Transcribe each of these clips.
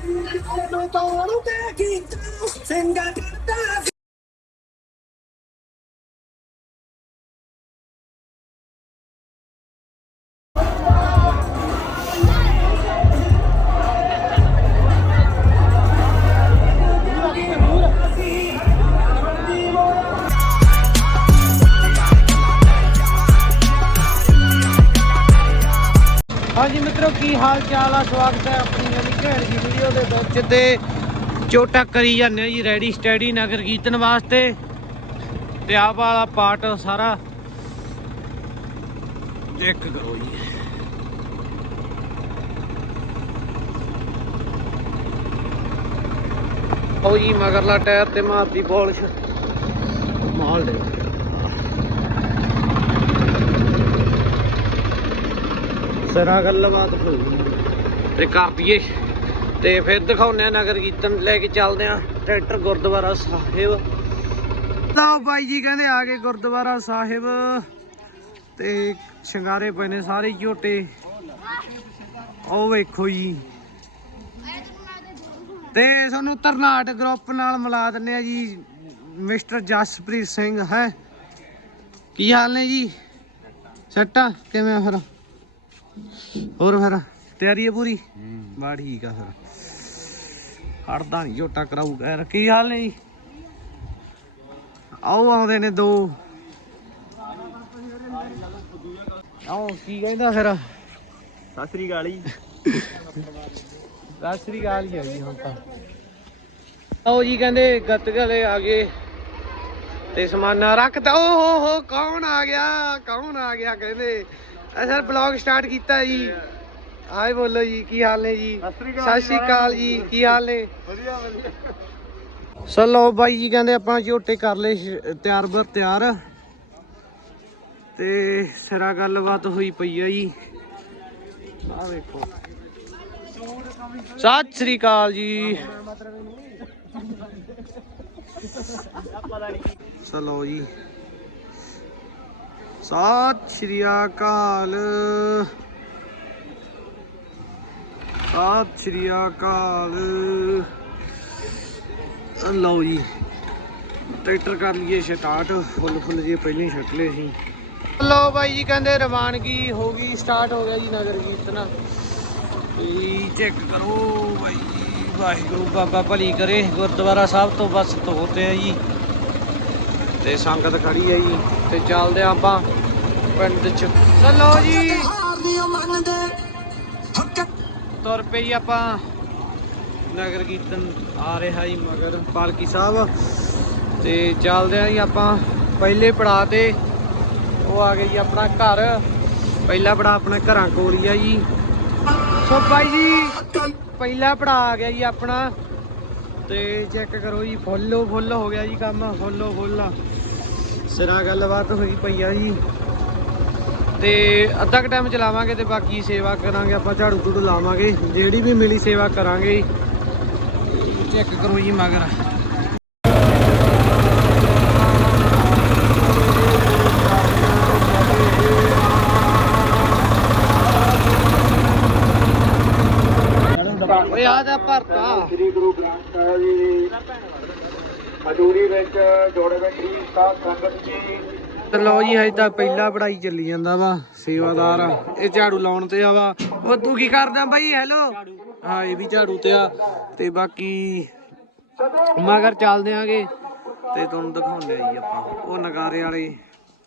ਤੈਨੂੰ ਕੌਣ ਤੇ ਕੀਤਾ ਸਿੰਘਾ ਕਰਦਾ ਹਾਂਜੀ ਮਿੱਤਰੋ ਕੀ ਹਾਲ ਚਾਲ ਆ ਸਵਾਗਤ ਹੈ ਆਪਣੀ ਨਵੀਂ ਘੈਂਟ ਦੀ ਵੀਡੀਓ ਦੇ ਵਿੱਚ ਤੇ ਚੋਟਾ ਕਰੀ ਜਾਂਦੇ ਆ ਜੀ, ਰੈਡੀ ਸਟੈਡੀ ਨਗਰ ਕੀਰਤਨ ਵਾਸਤੇ। ਤੇ ਆਹ ਵਾਲਾ ਪਾਰਟ ਸਾਰਾ ਚੈੱਕ ਕਰੋ ਜੀ। ਉਹ ਜੀ, ਮਗਰਲਾ ਟਾਇਰ ਤੇ ਮਾਰਦੀ ਪੋਲਿਸ਼ ਮਾਲ ਦੇ। ਸਰਾ ਗੱਲਬਾਤ ਹੋਈ ਤੇ ਕਰ ਤੇ ਫਿਰ ਦਿਖਾਉਨੇ ਆ ਨਗਰ ਕੀਰਤਨ ਲੈ ਕੇ ਚੱਲਦੇ ਆ ਟਰੈਕਟਰ ਗੁਰਦੁਆਰਾ ਸਾਹਿਬ। ਲਓ ਬਾਈ ਜੀ ਕਹਿੰਦੇ ਆ ਗਏ ਗੁਰਦੁਆਰਾ ਸਾਹਿਬ। ਤੇ ਸ਼ਿੰਗਾਰੇ ਪਏ ਨੇ ਸਾਰੇ ਝੋਟੇ। ਉਹ ਵੇਖੋ ਜੀ। ਤੇ ਸਾਨੂੰ ਤਰਨਾਟ ਗਰੁੱਪ ਨਾਲ ਮਿਲਾ ਦਿੰਨੇ ਆ ਜੀ। ਮਿਸਟਰ ਜਸਪ੍ਰੀਤ ਸਿੰਘ ਹੈ। ਕੀ ਹਾਲ ਨੇ ਜੀ? ਸੱਟਾ ਕਿਵੇਂ ਫਿਰ? ਹੋਰ ਫਿਰ? ਤਿਆਰੀ ਹੈ ਪੂਰੀ? ਬਾ ਠੀਕ ਆ ਫਿਰ। ਹੜਦਾ ਨਹੀਂ ਝੋਟਾ ਕਰਾਊਗਾ ਯਾਰ ਕੀ ਹਾਲ ਨੇ ਜੀ? ਆਓ ਆਉਂਦੇ ਨੇ ਦੋ। ਆਓ ਕੀ ਕਹਿੰਦਾ ਫਿਰ? ਸਤਿ ਸ੍ਰੀ ਅਕਾਲ ਜੀ। ਸਤਿ ਸ੍ਰੀ ਅਕਾਲ ਹੀ ਆ ਜੀ ਹੁਣ ਤਾਂ। ਆਓ ਜੀ ਕਹਿੰਦੇ ਗੱਤਗਲੇ ਆ ਗਏ ਤੇ ਸਮਾਨਾ ਰੱਖਤਾ ਓ ਹੋ ਹੋ ਕੌਣ ਆ ਗਿਆ? ਕੌਣ ਆ ਗਿਆ ਕਹਿੰਦੇ। ਅਸਰ ਬਲੌਗ ਸਟਾਰਟ ਕੀਤਾ ਜੀ। ਆਏ ਬੋਲੋ ਜੀ ਕੀ ਹਾਲ ਨੇ ਜੀ? ਸਤਿ ਸ੍ਰੀ ਅਕਾਲ ਜੀ ਕੀ ਹਾਲ ਨੇ? ਵਧੀਆ ਵਧੀਆ। ਸੋ ਬਾਈ ਜੀ ਕਹਿੰਦੇ ਆਪਾਂ ਝੋਟੇ ਕਰ ਲਏ ਤਿਆਰ ਬਰ ਤਿਆਰ। ਤੇ ਸਿਰਾ ਗੱਲਬਾਤ ਹੋਈ ਪਈ ਆ ਜੀ। ਆ ਵੇਖੋ। ਸਤਿ ਸ੍ਰੀ ਅਕਾਲ ਜੀ। ਚਲੋ ਜੀ। ਸਤਿ ਸ੍ਰੀ ਅਕਾਲ। ਸਤਿ ਸ੍ਰੀ ਅਕਾਲ। ਲਓ ਜੀ ਟਰੈਕਟਰ ਕਰ ਲਈਏ ਸਟਾਰਟ ਫੁੱਲ ਫੁੱਲ ਜੇ ਪਹਿਲਾਂ ਹੀ ਛੱਟ ਲਏ ਸੀ ਲਓ ਬਾਈ ਜੀ ਕਹਿੰਦੇ ਰਵਾਨਗੀ ਹੋ ਗਈ ਸਟਾਰਟ ਹੋ ਗਿਆ ਜੀ ਨਗਰ ਕੀਰਤਨ। ਤੇ ਚੈੱਕ ਕਰੋ ਬਾਈ ਜੀ ਵਾਹਿਗੁਰੂ ਬਾਬਾ ਭਲੀ ਕਰੇ ਗੁਰਦੁਆਰਾ ਸਾਹਿਬ ਤੋਂ ਬਸ ਤੋਤੇ ਆ ਜੀ ਤੇ ਸੰਗਤ ਖੜੀ ਹੈ ਜੀ ਤੇ ਚੱਲਦੇ ਹਾਂ ਆਪਾਂ ਪਿੰਡ ਚ। ਚਲੋ ਜੀ। ਮੰਨਦੇ ਤੁਰ ਪਏ ਜੀ ਆਪਾਂ ਨਗਰ ਕੀਰਤਨ ਆ ਰਿਹਾ ਜੀ ਮਗਰ ਪਾਲਕੀ ਸਾਹਿਬ। ਤੇ ਚੱਲਦੇ ਆਂ ਜੀ ਆਪਾਂ ਪਹਿਲੇ ਪੜਾਅ ਤੇ। ਉਹ ਆ ਗਈ ਜੀ ਆਪਣਾ ਘਰ। ਪਹਿਲਾ ਪੜਾਅ ਆਪਣਾ ਘਰਾਂ ਕੋਲ ਹੀ ਆ ਜੀ। ਸੋ ਭਾਈ ਜੀ, ਪਹਿਲਾ ਪੜਾਅ ਆ ਗਿਆ ਜੀ ਆਪਣਾ। ਤੇ ਚੈੱਕ ਕਰੋ ਜੀ ਫੁੱਲੋ ਫੁੱਲ ਹੋ ਗਿਆ ਜੀ ਕੰਮ ਫੁੱਲੋ ਫੁੱਲ ਸਿਰਾ ਗੱਲਬਾਤ ਹੋਈ ਪਈ ਆ ਜੀ। ਤੇ ਅੱਧਾ ਕੁ ਟਾਈਮ ਚਲਾਵਾਂਗੇ ਤੇ ਬਾਕੀ ਸੇਵਾ ਕਰਾਂਗੇ, ਆਪਾਂ ਝਾੜੂ ਝੂੜੂ ਲਾਵਾਂਗੇ। ਜਿਹੜੀ ਵੀ ਮਿਲੀ ਸੇਵਾ ਕਰਾਂਗੇ ਚੈੱਕ ਕਰੋ ਜੀ ਮਗਰ। ਓਏ ਆ ਜਾ ਭਰਤਾ। ਸ੍ਰੀ ਗੁਰੂ ਗ੍ਰੰਥ ਸਾਹਿਬ ਜੀ। ਹਜ਼ੂਰੀ ਵਿੱਚ ਜੋੜੇ ਬੈਠੀ ਸਾਧ ਸੰਗਤ ਜੀ ਤੇ ਲਓ ਜੀ, ਹਜੇ ਤਾਂ ਪਹਿਲਾ ਪੜਾਈ ਚੱਲੀ ਜਾਂਦਾ ਵਾ, ਸੇਵਾਦਾਰ ਇਹ ਝਾੜੂ ਲਾਉਣ ਤੇ ਆ ਵਾ। ਉਹ ਤੂੰ ਕੀ ਕਰਦਾ ਬਾਈ? ਹੈਲੋ ਹਾਂ, ਇਹ ਵੀ ਝਾੜੂ ਤੇ ਆ। ਤੇ ਬਾਕੀ ਮਗਰ ਚੱਲਦੇ ਆਂਗੇ। ਤੇ ਤੁਹਾਨੂੰ ਦਿਖਾਉਂਦੇ ਆ ਜੀ ਆਪਾਂ। ਉਹ ਨਗਾਰੇ ਵਾਲੇ,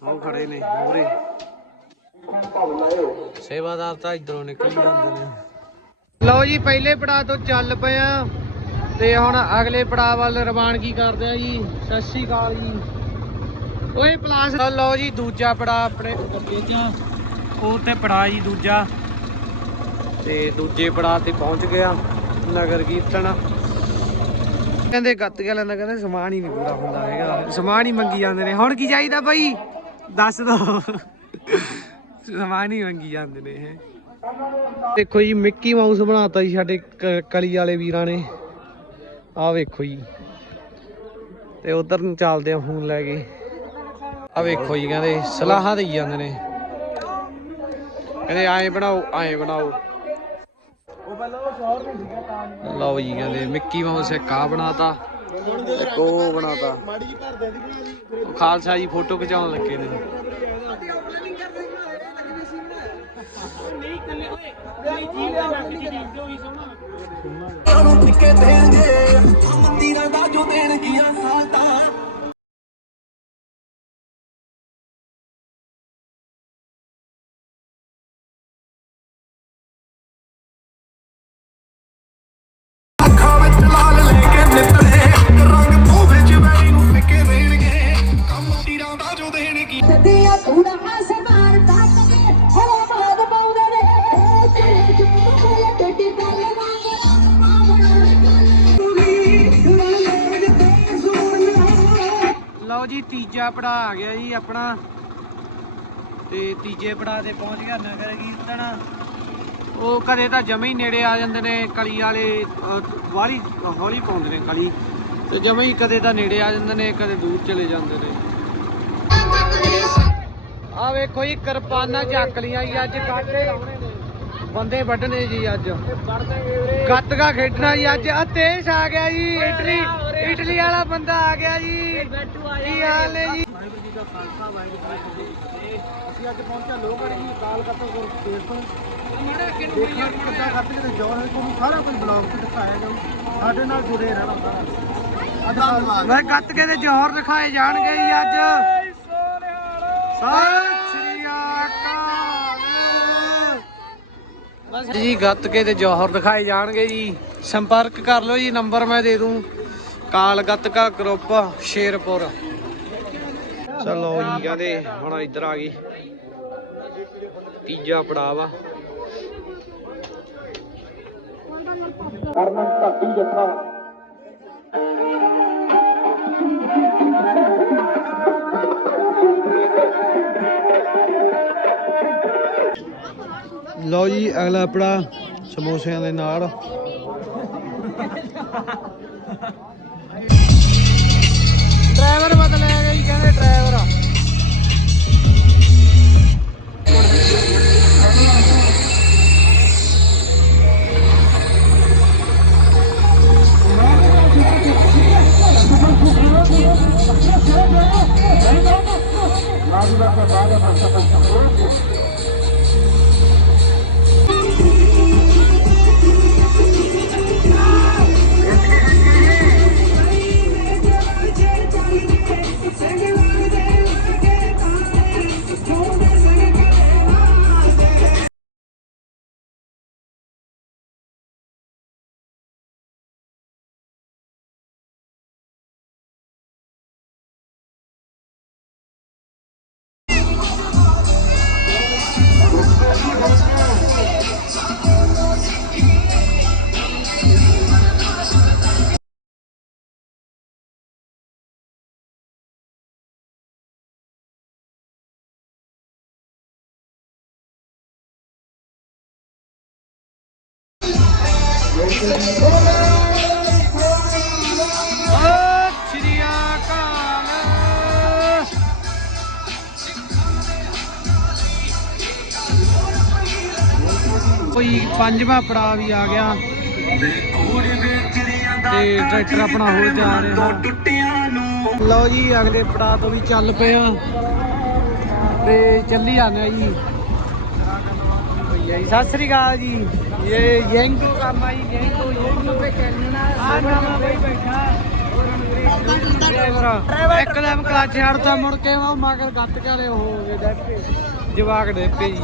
ਉਹ ਖੜੇ ਨੇ ਮੂਰੇ ਸੇਵਾਦਾਰ ਤਾਂ ਇਧਰੋਂ ਨਿਕਲ ਜਾਂਦੇ ਨੇ। ਲਓ ਜੀ, ਪਹਿਲੇ ਪੜਾਅ ਤੋਂ ਚੱਲ ਪਏ ਆ। ਤੇ ਹੁਣ ਅਗਲੇ ਪੜਾਅ ਵੱਲ ਰਵਾਨਗੀ ਕਰਦੇ ਆ ਜੀ? ਸਤਿ ਸ਼੍ਰੀ ਅਕਾਲ ਜੀ। ਓਏ ਪਲਾਸ ਲਓ ਜੀ ਦੂਜਾ ਪੜਾ ਆਪਣੇ। ਅੱਗੇ ਚ ਉਹ ਤੇ ਪੜਾ ਜੀ ਦੂਜਾ। ਤੇ ਦੂਜੇ ਪੜਾ ਤੇ ਪਹੁੰਚ ਗਿਆ ਨਗਰ ਕੀਰਤਨ। ਕਹਿੰਦੇ ਗੱਤ ਗਿਆ ਲੈਂਦਾ ਕਹਿੰਦੇ ਸਮਾਨ ਹੀ ਨਹੀਂ ਪੂਰਾ ਹੁੰਦਾ ਹੈਗਾ। ਸਮਾਨ ਹੀ ਮੰਗੀ ਜਾਂਦੇ ਨੇ। ਹੁਣ ਕੀ ਚਾਹੀਦਾ ਬਾਈ? ਦੱਸ ਦੋ। ਸਮਾਨ ਹੀ ਮੰਗੀ ਜਾਂਦੇ ਨੇ ਇਹ। ਦੇਖੋ ਜੀ ਮਿੱਕੀ ਮਾਊਸ ਬਣਾਤਾ ਜੀ ਸਾਡੇ ਕਲੀ ਵਾਲੇ ਵੀਰਾਂ ਨੇ। ਆਹ ਵੇਖੋ ਜੀ। ਤੇ ਉਧਰ ਨੂੰ ਚੱਲਦੇ ਆ ਫੋਨ ਲੈ ਕੇ। ਆ ਵੇਖੋ ਜੀ, ਕਹਿੰਦੇ ਸਲਾਹਾਂ ਦੇਈ ਜਾਂਦੇ ਨੇ। ਕਹਿੰਦੇ ਐਂ ਬਣਾਓ ਐਂ ਬਣਾਓ। ਲਓ ਜੀ, ਕਹਿੰਦੇ ਮਿੱਕੀ ਮਾਊਸ ਇੱਕ ਆ ਬਣਾਤਾ। ਇੱਕ ਉਹ ਬਣਾਤਾ। ਮਾੜੀ ਜੀ ਘਰ ਦੇ ਦੀ ਬਣਾ ਦੀ ਖਾਲਸਾ ਜੀ ਫੋਟੋ ਖਿਚਾਉਣ ਲੱਗੇ ਨੇ। ਨੂੰ ਟਿੱਕੇ ਦੇਣਗੇ। ਮੰਦਿਰਾਂ ਦਾ ਜੋ ਦੇਣਗੀਆਂ ਸਾਲਤਾਂ ਅੱਖਾਂ ਜੀ, ਤੀਜਾ ਪੜਾ ਆ ਗਿਆ ਜੀ ਆਪਣਾ। ਤੇ ਤੀਜੇ ਪੜਾ ਤੇ ਪਹੁੰਚ ਗਿਆ ਨਗਰ ਕੀਰਤਨ। ਉਹ ਕਦੇ ਤਾਂ ਜਮੇ ਹੀ ਨੇੜੇ ਆ ਜਾਂਦੇ ਨੇ, ਕਲੀ ਵਾਲੇ ਵਾਲੀ, ਹੌਲੀ ਪਾਉਂਦੇ ਨੇ ਕਲੀ। ਤੇ ਜਮੇ ਹੀ ਕਦੇ ਤਾਂ ਨੇੜੇ ਆ ਜਾਂਦੇ ਨੇ, ਕਦੇ ਦੂਰ ਚਲੇ ਜਾਂਦੇ ਨੇ। ਆ ਵੇਖੋ ਜੀ, ਕਿਰਪਾਨਾਂ ਚੱਕ ਲੀਆਂ ਜੀ ਅੱਜ ਕਾਟੇ ਲਾਉਣੇ ਨੇ ਬੰਦੇ ਵੱਢਣੇ ਜੀ ਅੱਜ। ਗੱਤਕਾ ਖੇਡਣਾ ਜੀ ਅੱਜ ਆ ਤੇਜ ਆ ਗਿਆ ਜੀ ਇਟਲੀ ਇਟਲੀ ਵਾਲਾ ਬੰਦਾ ਆ ਗਿਆ ਜੀ। ਕੀ ਹਾਲ ਨੇ ਜੀ? ਵਾਹਿਗੁਰੂ ਜੀ ਦਾ ਖਾਲਸਾ ਵਾਹਿਗੁਰੂ ਜੀ ਕੀ ਫਤਿਹ। ਅਸੀਂ ਅੱਜ ਪਹੁੰਚਿਆ ਲੋਹਗੜ੍ਹ ਜੀ ਕਾਲ ਕੱਤੋਂ ਗੁਰ ਤੇਰ ਤੋਂ ਦੇਖਣਾ ਕਿ ਕਿੱਦਾਂ ਕਰਦੇ ਜਿਹੜੇ ਜੋਰ ਹੈ ਤੁਹਾਨੂੰ ਸਾਰਾ ਕੁਝ ਬਲੌਗ ਤੇ ਦਿਖਾਇਆ ਜਾਊ। ਸਾਡੇ ਨਾਲ ਜੁੜੇ ਰਹਿਣਾ ਸਾਰਾ। ਅੱਜ ਧੰਨਵਾਦ। ਮੈਂ ਗੱਤਕੇ ਦੇ ਜੋਹਰ ਦਿਖਾਏ ਜਾਣਗੇ ਜੀ ਅੱਜ। ਸਤਿ ਸ੍ਰੀ ਅਕਾਲ। ਬਸ ਜੀ ਗੱਤਕੇ ਦੇ ਜੋਹਰ ਦਿਖਾਏ ਜਾਣਗੇ ਜੀ। ਸੰਪਰਕ ਕਰ ਲਓ ਜੀ ਨੰਬਰ ਮੈਂ ਦੇ ਦੂੰ। Call Gatka group Sherpur. ਚਲੋ ਜੀ ਕਹਿੰਦੇ ਹੁਣ ਇੱਧਰ ਆ ਗਈ। ਤੀਜਾ ਪੜਾਅ ਵਾ ਕਰਮਨ ਧਰਤੀ ਜੱਥਾ ਲਓ ਜੀ ਅਗਲਾ ਪੜਾ ਸਮੋਸਿਆਂ ਦੇ ਨਾਲ। ਡਰਾਈਵਰ ਬਦਲਿਆ ਗਿਆ ਜੀ ਕਹਿੰਦੇ ਡਰਾਈਵਰ ਕੋਈ ਪੰਜਵਾਂ ਪੜਾਅ ਵੀ ਆ ਗਿਆ। ਤੇ ਟਰੈਕਟਰ ਆਪਣਾ ਹੋ ਜਾ ਰਿਹਾ ਲਓ ਜੀ, ਅਗਲੇ ਪੜਾਅ ਤੋਂ ਵੀ ਚੱਲ ਪਏ ਆ ਤੇ ਚੱਲੀ ਜਾਂਦੇ ਆ ਜੀ। ਜੀ। ਸਤਿ ਸ੍ਰੀ ਅਕਾਲ ਜੀ। ਇਹ ਯੈਂਗੋ ਕੰਮ ਜੀ ਯੈਂਗੋ ਯੈਂਗੋ ਤੇ ਆ ਨਵਾਂ ਬਈ ਬੈਠਾ। ਡਰਾਈਵਰ। ਇੱਕਦਮ ਕਲੱਚ ਛੱਡਤਾ ਮੁੜ ਕੇ ਉਹ ਮਗਰ ਗੱਤ ਕਰੇ ਹੋ ਗਏ ਡੱਪੇ ਜਵਾਕ ਡੱਪੇ ਜੀ।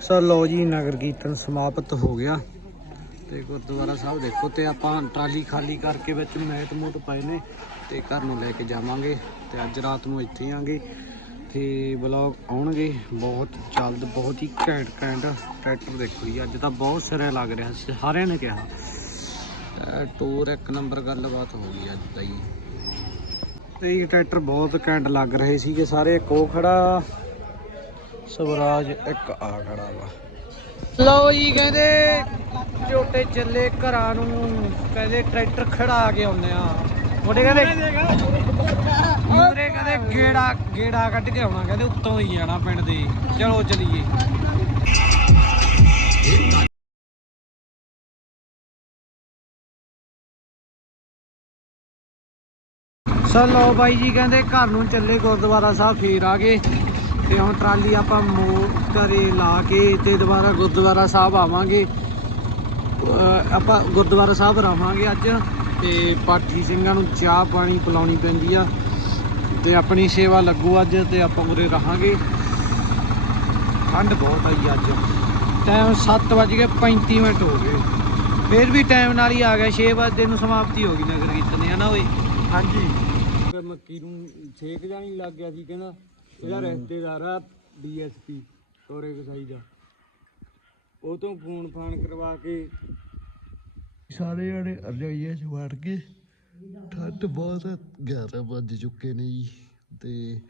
ਸੋ ਲੋ ਜੀ, ਨਗਰ ਕੀਰਤਨ ਸਮਾਪਤ ਹੋ ਗਿਆ। ਤੇ ਗੁਰਦੁਆਰਾ ਸਾਹਿਬ ਦੇਖੋ, ਤੇ ਆਪਾਂ ਟਰਾਲੀ ਖਾਲੀ ਕਰਕੇ ਵਿੱਚ ਮੈਟ ਮੂਟ ਪਏ ਨੇ ਤੇ ਘਰ ਨੂੰ ਲੈ ਕੇ ਜਾਵਾਂਗੇ ਤੇ ਅੱਜ ਰਾਤ ਨੂੰ ਇੱਥੇ ਹੀ ਆਂਗੇ ਤੇ ਬਲੌਗ ਆਉਣਗੇ ਬਹੁਤ ਜਲਦ, ਬਹੁਤ ਹੀ ਘੈਂਟ ਘੈਂਟ ਟਰੈਕਟਰ ਦੇਖੋ ਜੀ। ਅੱਜ ਤਾਂ ਬਹੁਤ ਸਿਰੇ ਲੱਗ ਰਿਹਾ, ਸਾਰਿਆਂ ਨੇ ਕਿਹਾ। ਤੇ ਟੂਰ ਇੱਕ ਨੰਬਰ ਗੱਲਬਾਤ ਹੋ ਗਈ ਅੱਜ ਤਾਂ ਜੀ। ਤੇ ਇਹ ਟਰੈਕਟਰ ਬਹੁਤ ਘੈਂਟ ਲੱਗ ਰਹੇ ਸੀਗੇ ਸਾਰੇ। ਕੋ ਖੜਾ ਸਵਰਾਜ ਇੱਕ ਆ ਖੜਾ ਵਾ। ਲਓ ਜੀ, ਕਹਿੰਦੇ ਝੋਟੇ ਚੱਲੇ ਘਰਾਂ ਨੂੰ, ਕਹਿੰਦੇ ਟਰੈਕਟਰ ਖੜਾ ਕੇ ਆਉਂਦੇ ਆ। ਮੋਟੇ ਕਹਿੰਦੇ ਮੂਰੇ ਕਹਿੰਦੇ ਗੇੜਾ ਗੇੜਾ ਕੱਢ ਕੇ ਆਉਣਾ, ਕਹਿੰਦੇ ਉੱਤੋਂ ਹੀ ਜਾਣਾ ਪਿੰਡ ਦੇ। ਚਲੋ ਚਲੀਏ। ਸੋ ਲਓ ਬਾਈ ਜੀ, ਕਹਿੰਦੇ ਘਰ ਨੂੰ ਚੱਲੇ ਗੁਰਦੁਆਰਾ ਸਾਹਿਬ, ਫੇਰ ਆ ਗਏ। ਤੇ ਹੁਣ ਟਰਾਲੀ ਆਪਾਂ ਮੋੜ ਘਰੇ ਲਾ ਕੇ ਤੇ ਦੁਬਾਰਾ ਗੁਰਦੁਆਰਾ ਸਾਹਿਬ ਆਵਾਂਗੇ। ਆਪਾਂ ਗੁਰਦੁਆਰਾ ਸਾਹਿਬ ਰਹਾਂਗੇ ਅੱਜ ਤੇ ਪਾਠੀ ਸਿੰਘਾਂ ਨੂੰ ਚਾਹ ਪਾਣੀ ਪਿਲਾਉਣੀ ਪੈਂਦੀ ਆ ਤੇ ਆਪਣੀ ਸੇਵਾ ਲੱਗੂ ਅੱਜ ਤੇ ਆਪਾਂ ਉਰੇ ਰਹਾਂਗੇ। ਠੰਡ ਬਹੁਤ ਆਈ ਅੱਜ। ਟਾਈਮ 7:35 ਮਿੰਟ ਹੋ ਗਏ। ਫੇਰ ਵੀ ਟਾਈਮ ਨਾਲ ਹੀ ਆ ਗਿਆ 6 ਵਜੇ ਨੂੰ ਸਮਾਪਤੀ ਹੋ ਗਈ ਨਗਰ ਕੀਰਤਨ ਦੀ ਹਨਾ ਓਏ? ਹਾਂਜੀ। ਮੱਕੀ ਨੂੰ ਛੇਕ ਜਾਣੀ ਲੱਗ ਗਿਆ ਸੀ ਕਹਿੰਦਾ ਇਹਦਾ ਰਿਸ਼ਤੇਦਾਰ ਆ ਡੀਐਸਪੀ ਤੋਰੇ ਕਸਾਈ ਦਾ। ਉਹ ਤੋਂ ਫੋਨ ਫਾਨ ਕਰਵਾ ਕੇ ਸਾਰੇ ਜਣੇ ਰਜਾਈਆਂ 'ਚ ਵੜ ਕੇ। ਠੰਡ ਬਹੁਤ 11 ਵੱਜ ਚੁੱਕੇ ਨੇ ਜੀ। ਤੇ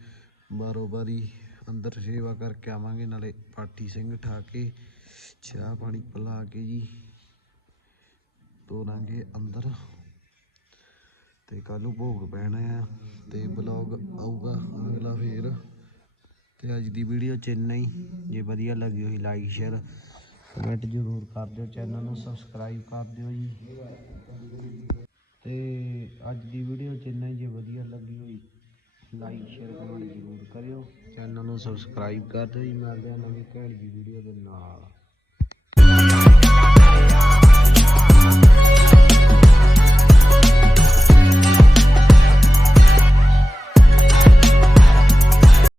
ਬਾਰੋ ਬਾਰੀ ਅੰਦਰ ਸੇਵਾ ਕਰਕੇ ਆਵਾਂਗੇ, ਨਾਲੇ ਪਾਠੀ ਸਿੰਘ ਠਾ ਕੇ ਚਾਹ ਪਾਣੀ ਪਿਲਾ ਕੇ ਜੀ ਤੋਰਾਂਗੇ ਅੰਦਰ। ਤੇ ਕੱਲ ਨੂੰ ਭੋਗ ਪੈਣਾ ਆ, ਤੇ ਬਲੌਗ ਆਊਗਾ ਅਗਲਾ ਫੇਰ। ਤੇ ਅੱਜ ਦੀ ਵੀਡੀਓ ਚ ਇੰਨਾ ਹੀ। ਜੇ ਵਧੀਆ ਲੱਗੀ ਹੋਈ ਲਾਈਕ ਸ਼ੇਅਰ ਕਮੈਂਟ ਜ਼ਰੂਰ ਕਰ ਦਿਓ ਚੈਨਲ ਨੂੰ ਸਬਸਕ੍ਰਾਈਬ ਕਰ ਦਿਓ ਜੀ। ਤੇ ਅੱਜ ਦੀ ਵੀਡੀਓ ਚ ਇੰਨਾ ਹੀ, ਜੇ ਵਧੀਆ ਲੱਗੀ ਹੋਈ ਲਾਈਕ ਸ਼ੇਅਰ ਕਮੈਂਟ ਜ਼ਰੂਰ ਕਰਿਓ। ਚੈਨਲ ਨੂੰ ਸਬਸਕ੍ਰਾਈਬ ਕਰ ਦਿਓ ਜੀ, ਮਿਲਦੇ ਹਾਂ ਨਵੀਂ ਘੈਂਟ ਜੀ ਵੀਡੀਓ ਦੇ ਨਾਲ।